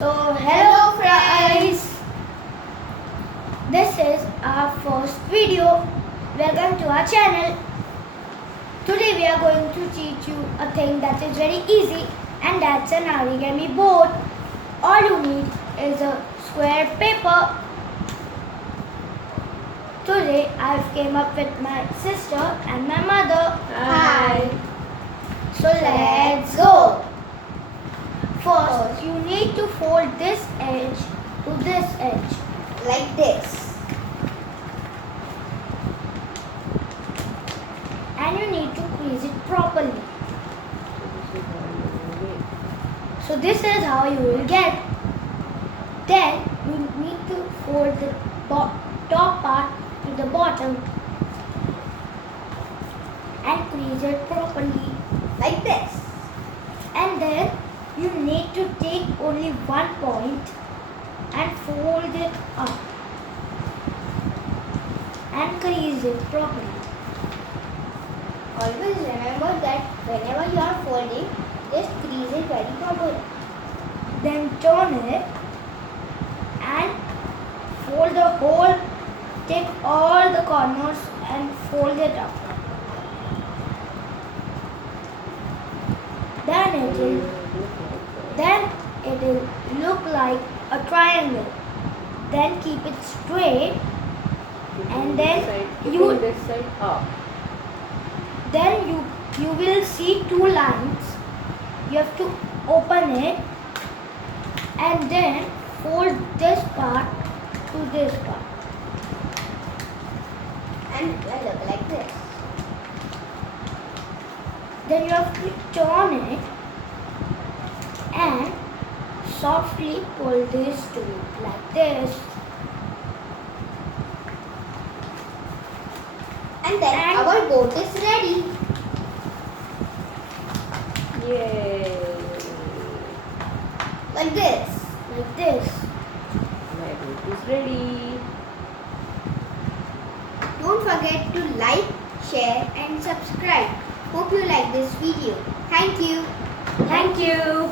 So hello guys, this is our first video. Welcome to our channel. Today we are going to teach you a thing that is very easy, and that's an origami board. All you need is a square paper. Today I've came up with my sister and my mother. Hi. So let's go. First, you need to fold this edge to this edge. Like this. And you need to crease it properly. So this is how you will get. Then you need to fold the top part to the bottom and crease it properly. Like this. And then you need to take only one point and fold it up and crease it properly. Always remember that whenever you are folding, just crease it very properly. Then turn it and fold the whole, take all the corners and fold it up. Then it will look like a triangle. Then keep it straight and then this side up. Then you will see two lines. You have to open it and then fold this part to this part. And it will look like this. Then you have to turn it and softly pull this to it like this. And then our boat is ready. Yay! Like this. Like this. My boat is ready. Don't forget to like, share and subscribe. Hope you like this video. Thank you. Thank you.